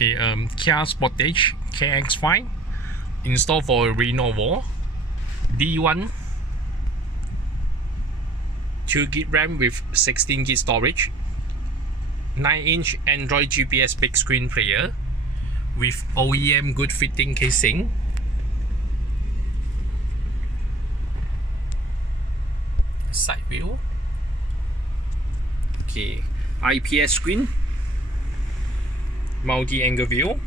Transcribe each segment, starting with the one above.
Okay, Kia Sportage KX5 installed for Lenovo D1, 2GB RAM with 16GB storage, 9-inch Android GPS big screen player with OEM good fitting casing. Side view. Okay, IPS screen, multi-angle view,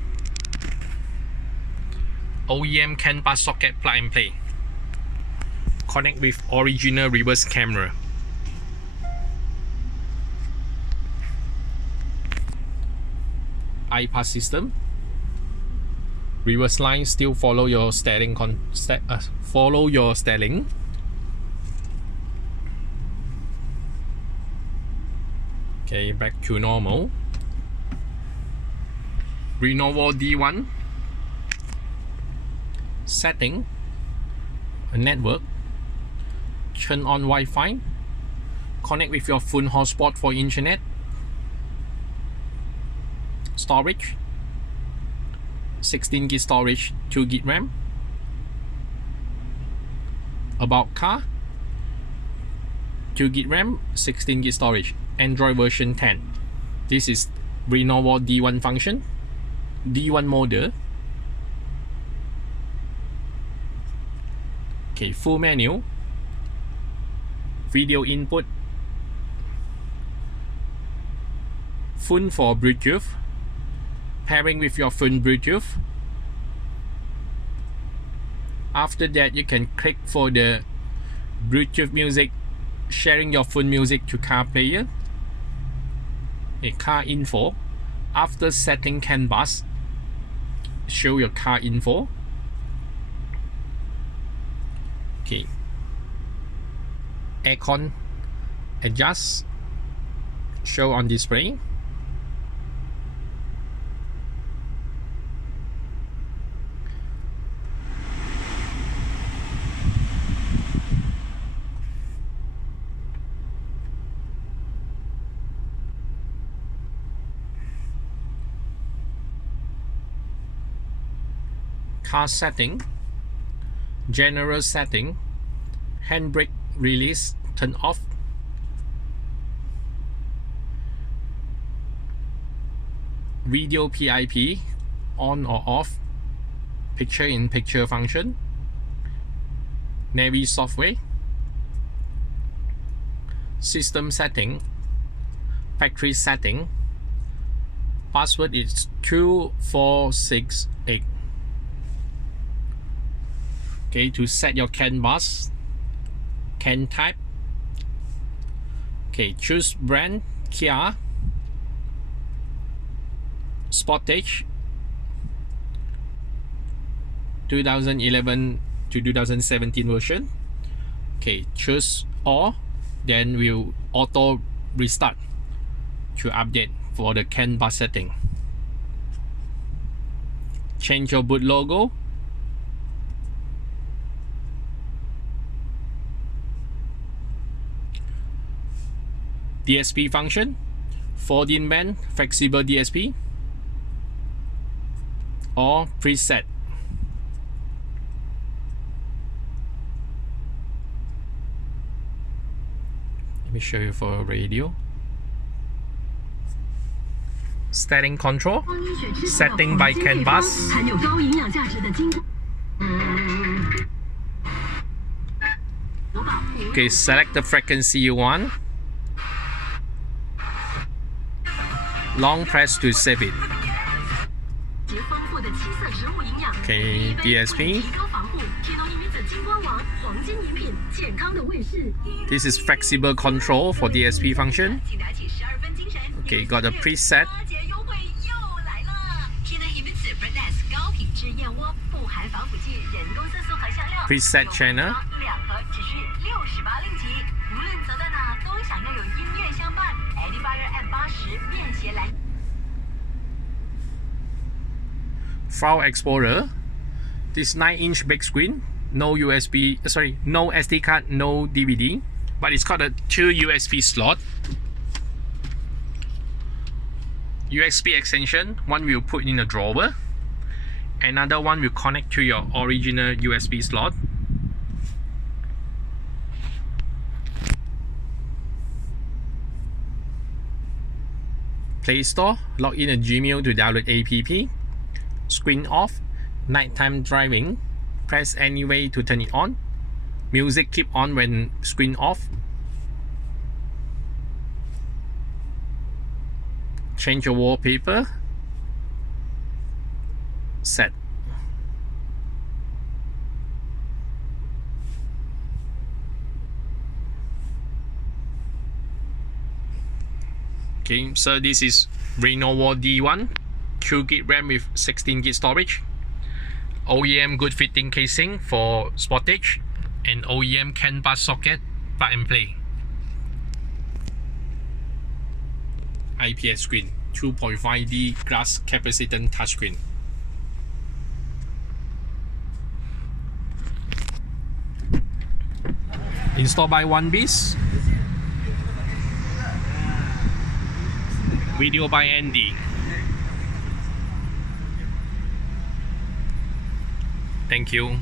OEM canbus socket plug and play, connect with original reverse camera. IPAS system, reverse line still follow your steering Okay, back to normal. Lenovo D1 setting, a network, turn on Wi-Fi, connect with your phone hotspot for internet, storage, 16GB storage, 2GB RAM. About car, 2GB RAM, 16GB storage, Android version 10. This is Lenovo D1 function, D1 model. Okay, full menu, video input, phone for Bluetooth, pairing with your phone Bluetooth. After that, you can click for the Bluetooth music, sharing your phone music to car player. A car info. After setting canvas, show your car info. Okay, Aircon adjust, show on display. Car setting, general setting, handbrake release, turn off. Video PIP, on or off, picture in picture function, Navi software, system setting, factory setting, password is 2468. Okay, to set your canvas, can type. Okay, choose brand, Kia, Sportage, 2011 to 2017 version. Okay, choose all, then we'll auto restart to update for the canvas setting. Change your boot logo. DSP function, 14 band flexible DSP or preset. Let me show you for radio. Setting control, setting by canvas. Okay, select the frequency you want. Long press to save it. Okay, DSP. This is flexible control for DSP function. Okay, got a preset. Preset channel. File Explorer. This 9-inch big screen, no USB, no SD card, no DVD, but it's got a 2 USB slot. USB extension. One will put in a drawer. Another one will connect to your original USB slot. Play Store, log in a Gmail to download app. Screen off, nighttime driving, press anyway to turn it on. Music keep on when screen off. Change your wallpaper. Set. Okay, so this is Lenovo D1, 2GB RAM with 16GB storage, OEM good fitting casing for Sportage, and OEM CAN bus socket, plug and play. IPS screen, 2.5D glass capacitance touchscreen. Installed by one piece. Video by Andy. Thank you.